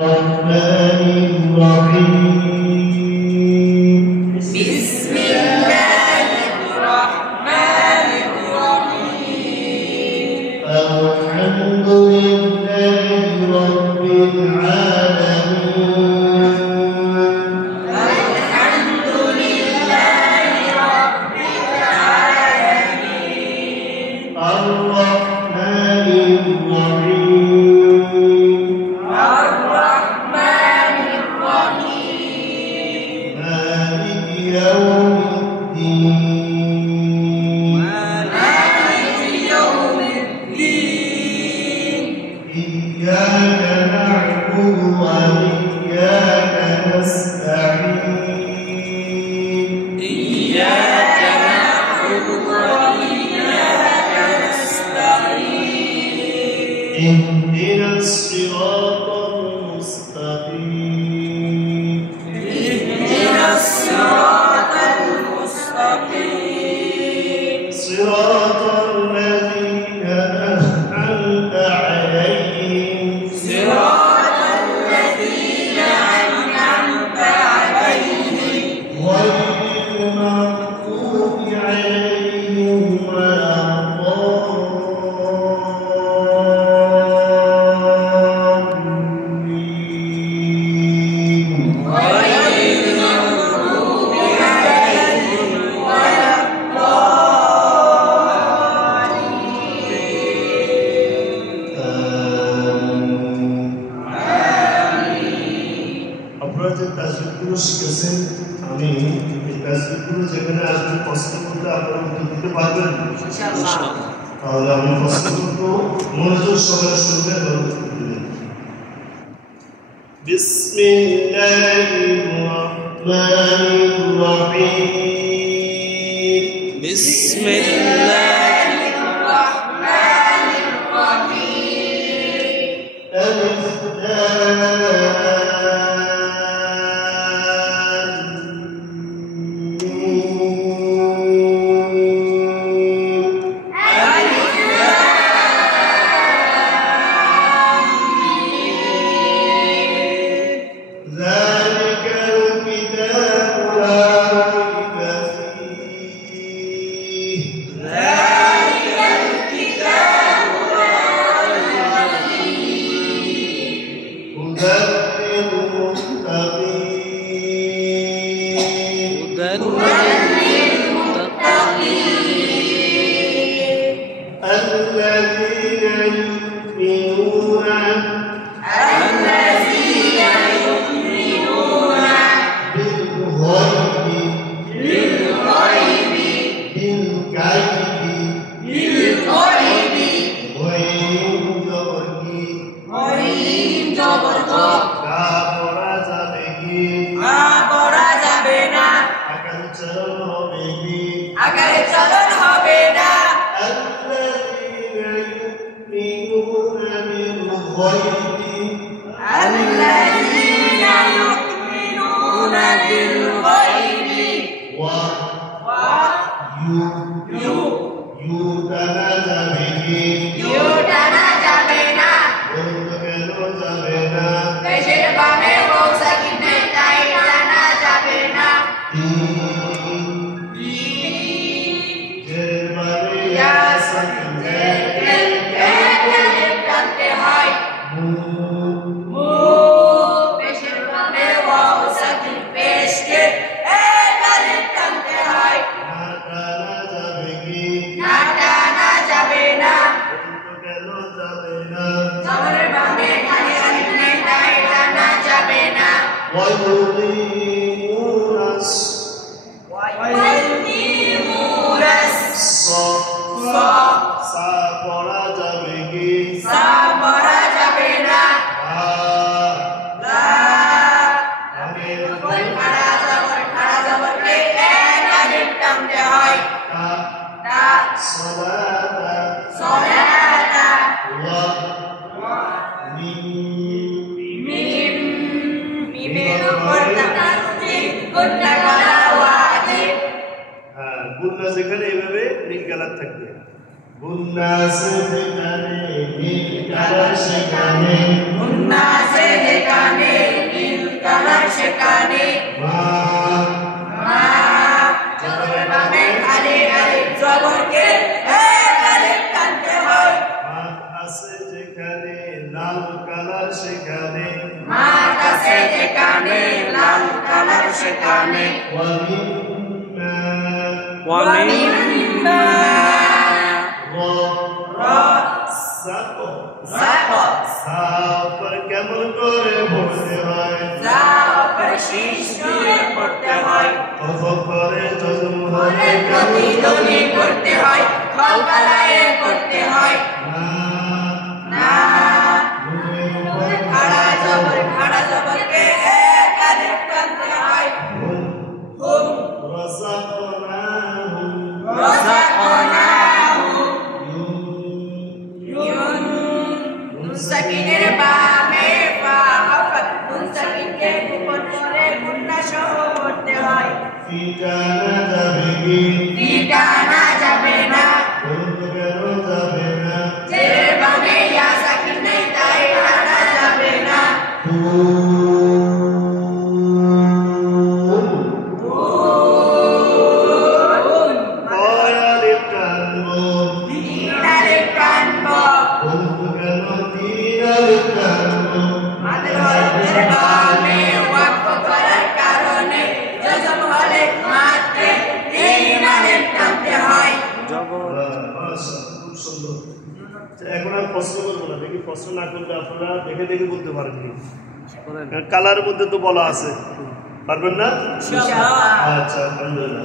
الرحمن الرحيم بسم الله الرحمن الرحيم الحمد لله رب العالمين الحمد لله رب العالمين الرحمن الرحيم الرحمن الرحيم مالك يوم الدين مالك يوم الدين إياك نعبد وإياك نستعين إياك نعبد وإياك نستعين اهدنا الصراط المستقيم اهدنا الصراط المستقيم صراط الذين أنعمت عليهم صراط الذين أنعمت عليهم غير المغضوب عليهم ولا الضالين غير المغضوب عليهم ولا আপনারা যে তাজবিদগুলো শিখেছেন আমি এই তাজবিদগুলো যেখানে আসবে প্রশ্ন করলে আপনারা উত্তর দিতে পারবেন তাহলে আমি প্রশ্ন করবো মনোযোগ সহকারে শুনবেন এবং উত্তর দিবেন বিসমিল্লাহির রহমানির রহিম بسم الله الرحمن الرحيم ألف ذلك الكتاب لا ريب فيه ذلك الكتاب لا ريب فيه هدى للمتقين هدى للمتقين الذين يؤمنون الذين يؤمنون بالغيب بالغيب بالغيب غير জবরগ কাপড়া যাবে কি পড়া যাবে না আকার চরণ হবে কি আকারে চলন হবে না الذين يؤمنون بالغيب الذين يؤمنون بالغيب يؤتنا যাবে কি ইউটানা যাবে না বলতে গেল যাবে না দেশের বামে মৌসা কিনে তাই টানা যাবে না জের মানে ইয়া সঙ্গে টানতে হয় দেশের বামে মৌসা কিনে পেশকে টানতে হয় টানা যাবে কি না টানা যাবে না বলতে গেল যাবে না জবরের বামে খালি কিনে তাই টানা যাবে না ويقيمون ويقيمون الصلاة সা পড়া যাবে কি পড়া যাবে না লা আগের ওই খাড়া জবরকে এক আলিফ টানতে হয় তা সলাতা সলাতা ওয়া মিম মিমের উপর তাসদীদ গুণা করা ওয়াজিব হ্যাঁ গুন্না যেখানে এইভাবে নীল কালার থাকবে গুন্না সেখানে নীল কালার সেখানে গুন্না সেখানে সেখানে মার কাছে যেখানে লাল কালার সেখানে ওয়ামিম্মা কেমন করে পড়তে হয় শীষ দিয়ে পড়তে হয় করে যজম প্রতিধ্বনি করতে হয় কলকালায় করতে হয় না খাড়া জবরকে এক আলিফ টানতে হয় হুম রাযাকনাহুম নুন সাকিনের বামে ফা হরকত নুন সাকিনকে উপর করে গুণনা সহ পড়তে হয় ঠিকানা যাবে না যে বামে ইয়া সাকিন নেই তাই টানা যাবে না মাদের হরফের বামে ওয়াকফ করার কারণে জজম হলে মাত্রে তিন আলিফ টানতে হয় খুব সুন্দর। এখন আর প্রশ্ন করবো না, দেখি প্রশ্ন না করলে আপনারা দেখে দেখে বলতে পারেননি। কালার মধ্যে তো বলা আছে, পারবেন না? আচ্ছা, আলহামদুলিল্লাহ।